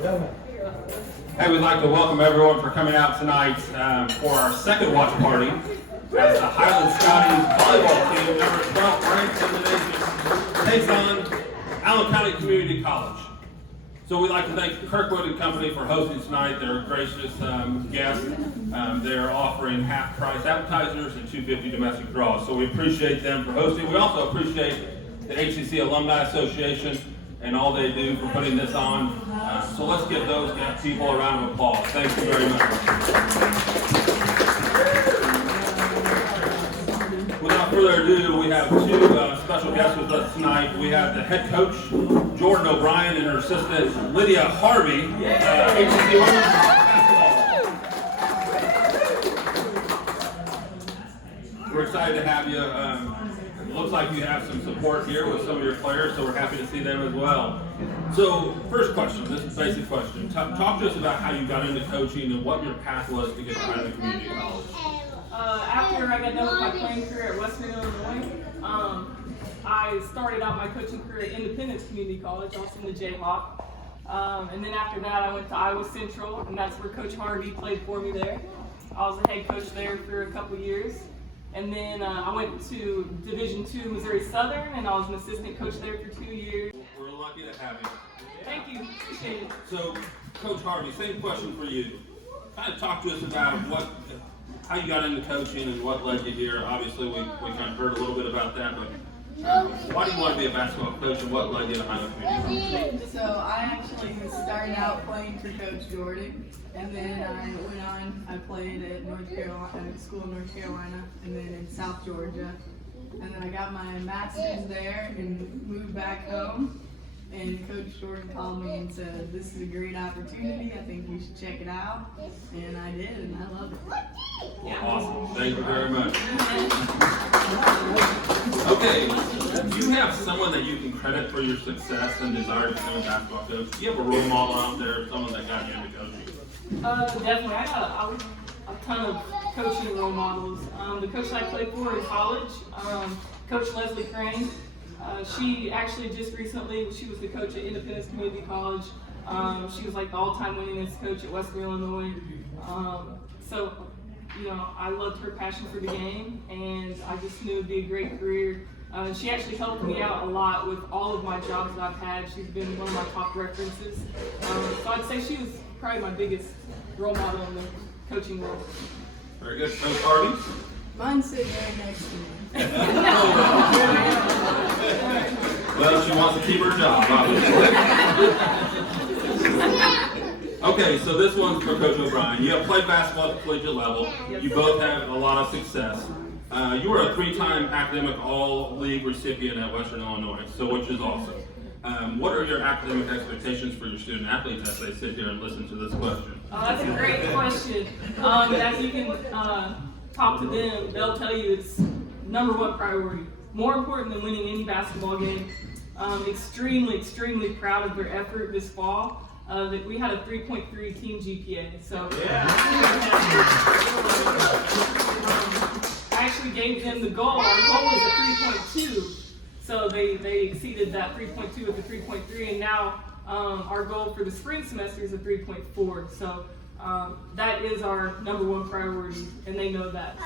Hey, we'd like to welcome everyone for coming out tonight for our second watch party as the Highland Scouting volleyball team, number 12 ranked in the nation, takes on Allen County Community College. So we'd like to thank Kirkwood and Company for hosting tonight. They're a gracious guest. They're offering half-price appetizers and $2.50 domestic draws. So we appreciate them for hosting. We also appreciate the HCC Alumni Association and all they do for putting this on. So let's give those people a round of applause. Thank you very much. Without further ado, we have two special guests with us tonight. We have the head coach, Jordon O'Brien, and her assistant, Lydia Harvey, HCC Women's Basketball. We're excited to have you. It looks like you have some support here with some of your players, so we're happy to see them as well. So, first question, this is a basic question. Talk to us about how you got into coaching and what your path was to get to Highland Community College. After I got done with my playing career at Western Illinois, I started out my coaching career at Independence Community College, also in the Jayhawk. And then after that, I went to Iowa Central, and that's where Coach Harvey played for me there. I was the head coach there for a couple years. And then I went to Division II Missouri Southern, and I was an assistant coach there for 2 years. We're lucky to have you. Thank you. Appreciate it. So, Coach Harvey, same question for you. Kind of talk to us about how you got into coaching and what led you here. Obviously, we kind of heard a little bit about that, but why do you want to be a basketball coach and what led you to Highland Community College? So I actually started out playing for Coach Jordon, and then I went on, I played at school in North Carolina, and then in South Georgia. And then I got my master's there and moved back home. And Coach Jordon called me and said, "This is a great opportunity. I think you should check it out." And I did, and I love it. Awesome. Thank you very much. Okay, do you have someone that you can credit for your success and desire to become a basketball coach? Do you have a role model out there, someone that got you into coaching? Definitely. I got a ton of coaching role models. The coach that I played for in college, Coach Leslie Crane. She actually just recently, she was the coach at Independence Community College. She was like the all-time winningest coach at Western Illinois. So, you know, I loved her passion for the game, and I just knew it would be a great career. She actually helped me out a lot with all of my jobs that I've had. She's been one of my top references. So I'd say she was probably my biggest role model in the coaching world. Very good. Coach Harvey? Mine's sitting right next to me. Well, she wants to keep her job, obviously. Okay, so this one's for Coach O'Brien. You have played basketball at the collegiate level. You both have a lot of success. You were a 3-time academic all-league recipient at Western Illinois, so which is awesome. What are your academic expectations for your student athletes as they sit here and listen to this question? That's a great question. As you can talk to them, they'll tell you it's #1 priority. More important than winning any basketball game. Extremely proud of their effort this fall. We had a 3.3 team GPA, so I actually gave them the goal. Our goal was a 3.2, so they exceeded that 3.2 with a 3.3, and now our goal for the spring semester is a 3.4. So that is our #1 priority, and they know that.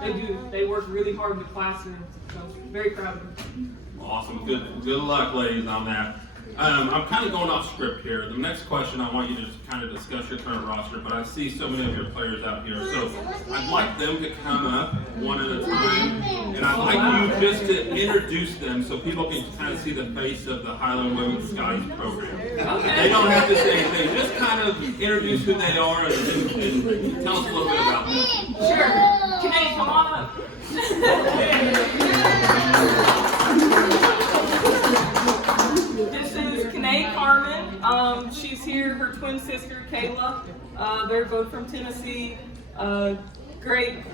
So they work really hard in the classroom. So very proud of them. Awesome. Good luck, ladies, on that. I'm kind of going off script here. The next question, I want you to just kind of discuss your current roster, but I see so many of your players out here. So I'd like them to come up one at a time, and I'd like you just to introduce them so people can kind of see the face of the Highland Women's Scouting program. They don't have to say anything. Just kind of introduce who they are and tell us a little bit about them. Sure. Kanae, come on up. This is Kanae Carmen. She's here, her twin sister, Kayla. They're both from Tennessee. Great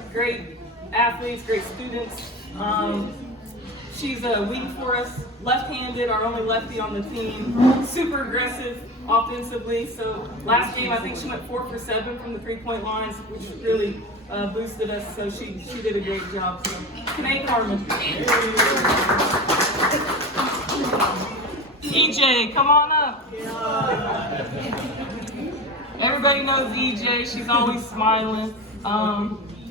athletes, great students. She's a wing for us, left-handed, our only lefty on the team. Super aggressive offensively. So last game, I think she went 4 for 7 from the 3-point lines, which really boosted us. So she did a great job. So Kanae Carmen. EJ, come on up. Everybody knows EJ. She's always smiling.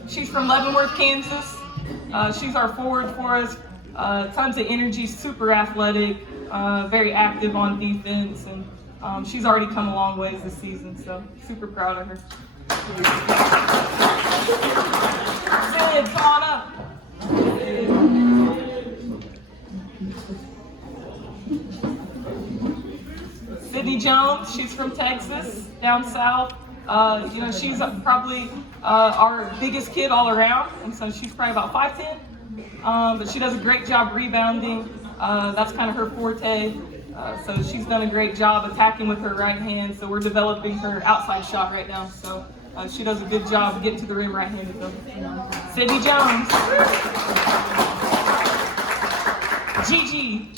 She's from Leavenworth, Kansas. She's our forward for us. Tons of energy, super athletic, very active on defense, and she's already come a long ways this season, so super proud of her. Sid, come on up. Sydney Jones, she's from Texas, down south. She's probably our biggest kid all around, and so she's probably about 5'10". But she does a great job rebounding. That's kind of her forte. So she's done a great job attacking with her right hand. So we're developing her outside shot right now. So she does a good job getting to the rim right-handed though. Sydney Jones. Gigi.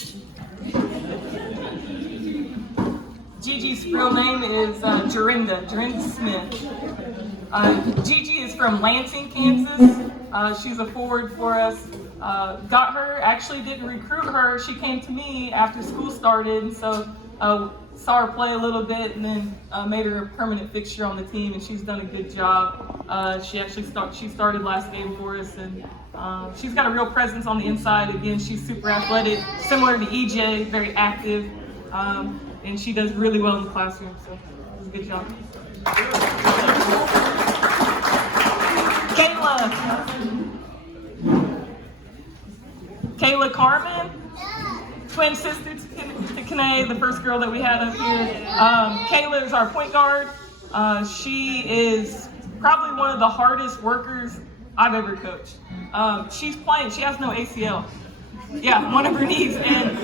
Gigi's real name is Jorinda Smith. Gigi is from Lansing, Kansas. She's a forward for us. Got her, actually didn't recruit her. She came to me after school started, and so saw her play a little bit and then made her a permanent fixture on the team, and she's done a good job. She started last game for us, and she's got a real presence on the inside. Again, she's super athletic, similar to EJ, very active, and she does really well in the classroom, so it was a good job. Kayla Carmen, twin sister to Kanae, the first girl that we had up here. Kayla is our point guard. She is probably one of the hardest workers I've ever coached. She's playing, she has no ACL. Yeah, one of her knees. And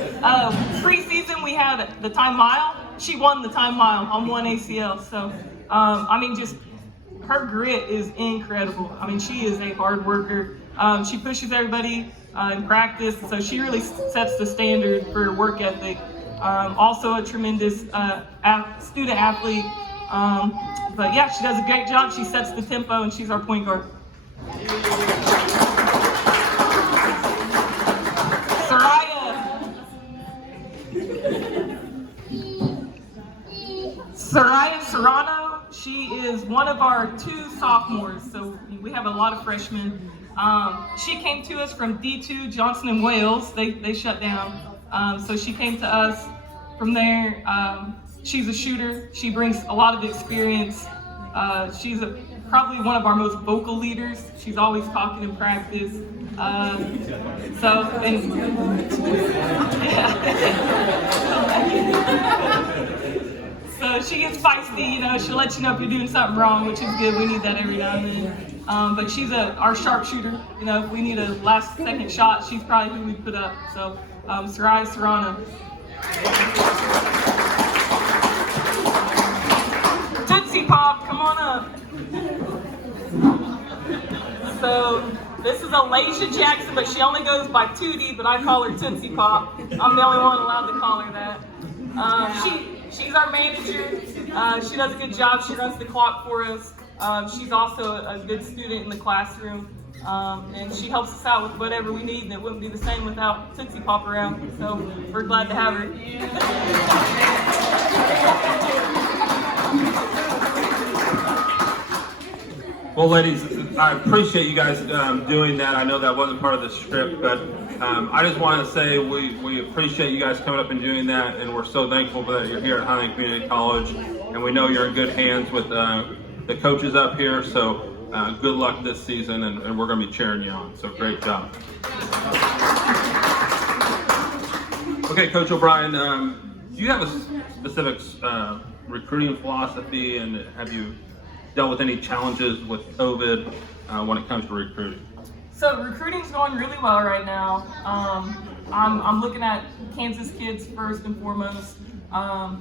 pre-season we had the time mile. She won the time mile on one ACL. So, just her grit is incredible. She is a hard worker. She pushes everybody in practice, so she really sets the standard for work ethic. Also a tremendous student athlete. But yeah, she does a great job. She sets the tempo, and she's our point guard. Soraya Serrano, she is one of our 2 sophomores, so we have a lot of freshmen. She came to us from D2 Johnson and Wales. They shut down, so she came to us from there. She's a shooter. She brings a lot of experience. She's probably one of our most vocal leaders. She's always talking in practice. So she gets feisty, she'll let you know if you're doing something wrong, which is good. We need that every now and then. But she's our sharpshooter. If we need a last second shot, she's probably who we put up. So Soraya Serrano. Tootsie Pop, come on up. So this is Alicia Jackson, but she only goes by Tootie, but I call her Tootsie Pop. I'm the only one allowed to call her that. She's our manager. She does a good job. She runs the clock for us. She's also a good student in the classroom. And she helps us out with whatever we need, and it wouldn't be the same without Tootsie Pop around. So we're glad to have her. Well, ladies, I appreciate you guys doing that. I know that wasn't part of the script, but I just want to say we appreciate you guys coming up and doing that, and we're so thankful that you're here at Highland Community College, and we know you're in good hands with the coaches up here, so good luck this season, and we're going to be cheering you on, so great job. Okay, Coach O'Brien, do you have a specific recruiting philosophy, and have you dealt with any challenges with COVID when it comes to recruiting? So recruiting's going really well right now. I'm looking at Kansas kids first and foremost. I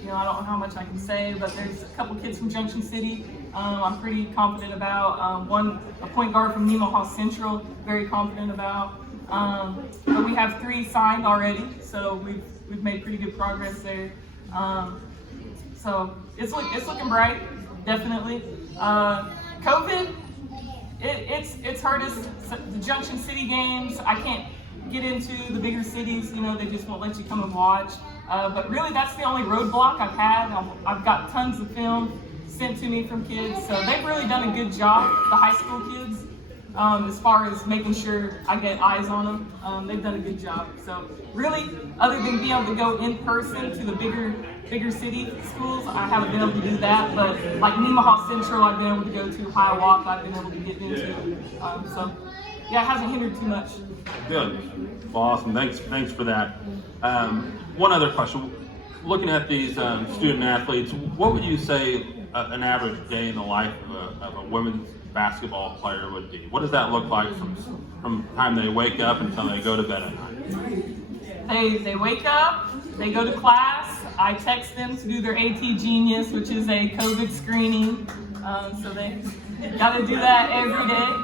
don't know how much I can say, but there's a couple kids from Junction City I'm pretty confident about. A point guard from Nemaha Central, very confident about. But we have 3 signed already, so we've made pretty good progress there. So it's looking bright, definitely. COVID, it's hurt us. The Junction City games, I can't get into the bigger cities. They just won't let you come and watch. But really, that's the only roadblock I've had. I've got tons of film sent to me from kids, so they've really done a good job, the high school kids, as far as making sure I get eyes on them. They've done a good job. So really, other than being able to go in person to the bigger city schools, I haven't been able to do that. But like Nemaha Central, I've been able to go to. Hiawatha, I've been able to get into. So yeah, it hasn't hindered too much. Good. Well, awesome. Thanks for that. One other question. Looking at these student athletes, what would you say an average day in the life of a women's basketball player would be? What does that look like from the time they wake up until they go to bed at night? They wake up, they go to class, I text them to do their AT Genius, which is a COVID screening. So they got to do that every day,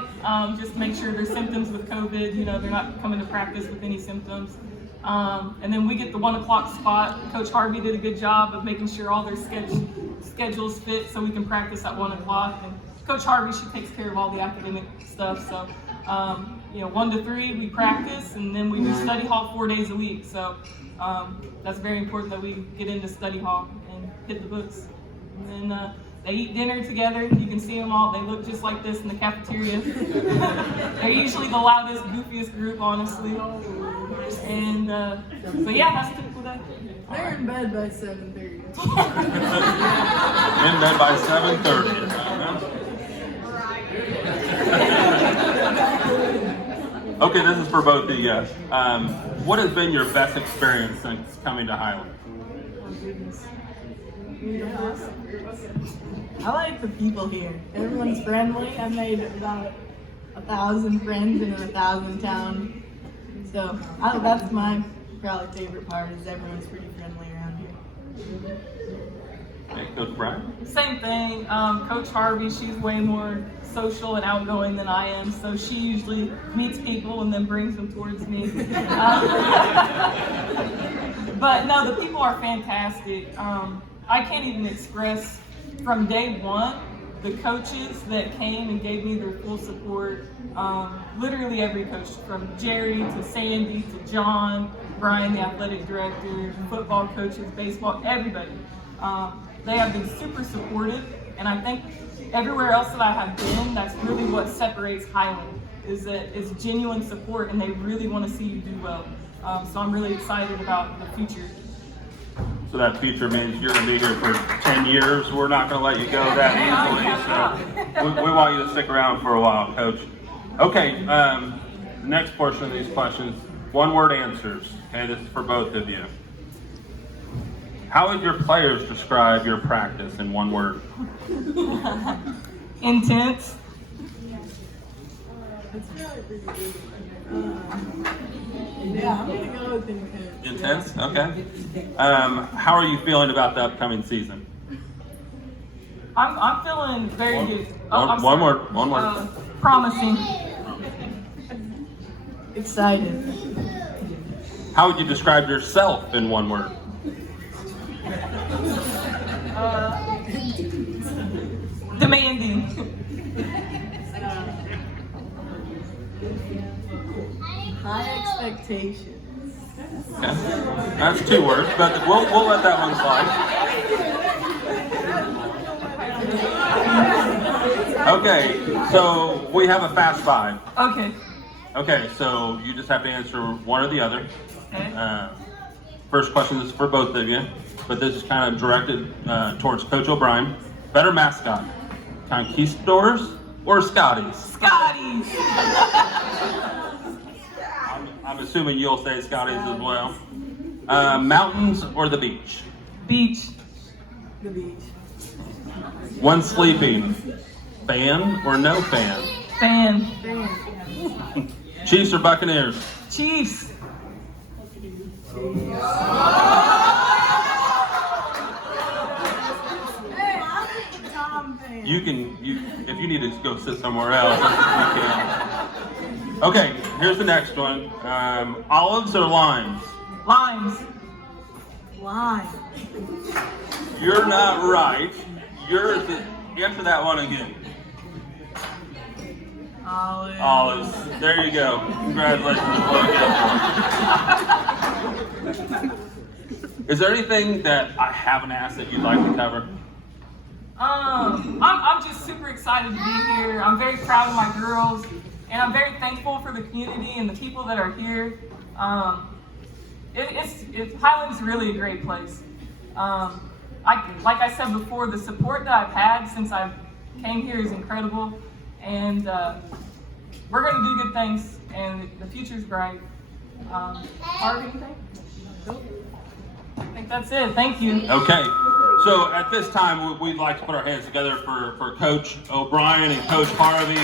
just to make sure their symptoms with COVID, they're not coming to practice with any symptoms. And then we get the 1 o'clock spot. Coach Harvey did a good job of making sure all their schedules fit so we can practice at 1 o'clock. And Coach Harvey, she takes care of all the academic stuff. So, 1 to 3 we practice, and then we do study hall 4 days a week. So that's very important that we get into study hall and hit the books. And then they eat dinner together. You can see them all. They look just like this in the cafeteria. They're usually the loudest, goofiest group, honestly. And but yeah, that's a typical day. They're in bed by 7:30. In bed by 7:30. Okay, this is for both of you guys. What has been your best experience since coming to Highland? Oh goodness. I like the people here. Everyone's friendly. I've made about 1,000 friends in a 1,000 town. So that's my probably favorite part, is everyone's pretty friendly around here. Hey, Coach Brian? Same thing. Coach Harvey, she's way more social and outgoing than I am, so she usually meets people and then brings them towards me. But no, the people are fantastic. I can't even express from day one the coaches that came and gave me their full support. Literally every coach, from Jerry to Sandy to John, Brian, the athletic director, football coaches, baseball, everybody. They have been super supportive, and I think everywhere else that I have been, that's really what separates Highland, is that it's genuine support and they really want to see you do well. So I'm really excited about the future. So that future means you're going to be here for 10 years. We're not going to let you go that easily. So we want you to stick around for a while, Coach. Okay, the next portion of these questions, one-word answers. Okay, this is for both of you. How would your players describe your practice in one word? Intense. That's probably pretty good. Yeah, I'm gonna go with intense. Intense? Okay. How are you feeling about the upcoming season? I'm feeling very good. One word. Promising. Excited. How would you describe yourself in one word? Demanding. High expectations. Okay. That's 2 words, but we'll let that one slide. Okay, so we have a fast 5. Okay. Okay, so you just have to answer one or the other. Okay. First question is for both of you, but this is kind of directed towards Coach O'Brien. Better mascot, Conquistadors or Scotties? Scotties. I'm assuming you'll say Scotties as well. Mountains or the beach? Beach. The beach. One sleeping, fan or no fan? Fan. Chiefs or Buccaneers? Chiefs. Hey, I'm a Tom fan. If you need to go sit somewhere else, you can. Okay, here's the next one. Olives or limes? Limes. Lime. You're not right. Answer that one again. Olive. Olives. There you go. Congratulations. Is there anything that I haven't asked that you'd like to cover? I'm just super excited to be here. I'm very proud of my girls, and I'm very thankful for the community and the people that are here. Highland's really a great place. Like I said before, the support that I've had since I came here is incredible, and we're going to do good things, and the future's bright. Harvey, anything? I think that's it. Thank you. Okay. So at this time, we'd like to put our hands together for Coach O'Brien and Coach Harvey.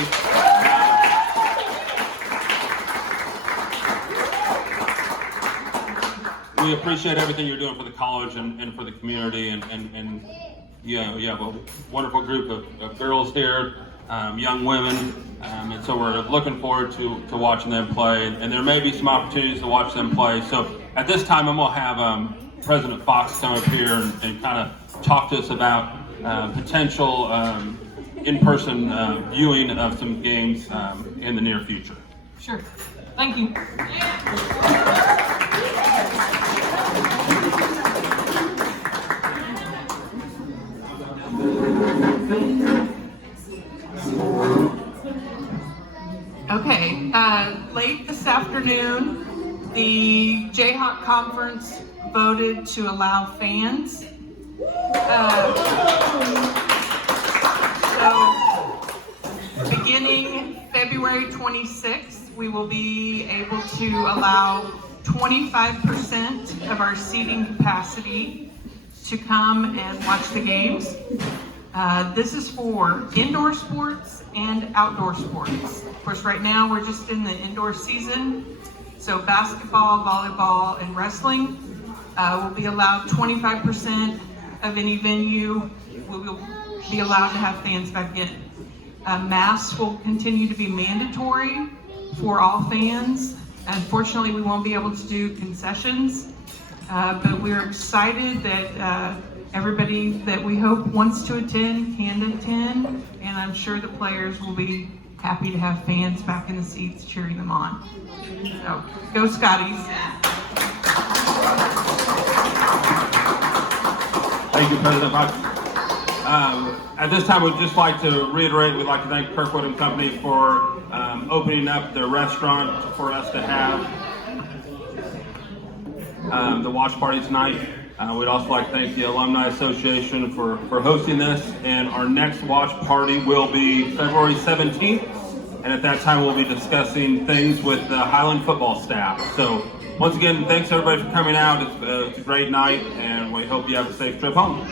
We appreciate everything you're doing for the college and for the community, and you have a wonderful group of girls here, young women, and so we're looking forward to watching them play, and there may be some opportunities to watch them play. So at this time, I'm going to have President Fox come up here and kind of talk to us about potential in-person viewing of some games in the near future. Sure. Thank you. Okay, late this afternoon, the Jayhawk Conference voted to allow fans. So, beginning February 26th, we will be able to allow 25% of our seating capacity to come and watch the games. This is for indoor sports and outdoor sports. Of course, right now we're just in the indoor season. So basketball, volleyball, and wrestling will be allowed 25% of any venue. We will be allowed to have fans back in. Masks will continue to be mandatory for all fans. Unfortunately, we won't be able to do concessions, but we're excited that everybody that we hope wants to attend can attend, and I'm sure the players will be happy to have fans back in the seats cheering them on. So, go Scotties. Thank you, President Fox. At this time, we'd just like to reiterate, we'd like to thank Kirkwood and Company for opening up the restaurant for us to have the watch party tonight. We'd also like to thank the Alumni Association for hosting this, and our next watch party will be February 17th, and at that time we'll be discussing things with the Highland football staff. So once again, thanks everybody for coming out. It's a great night, and we hope you have a safe trip home.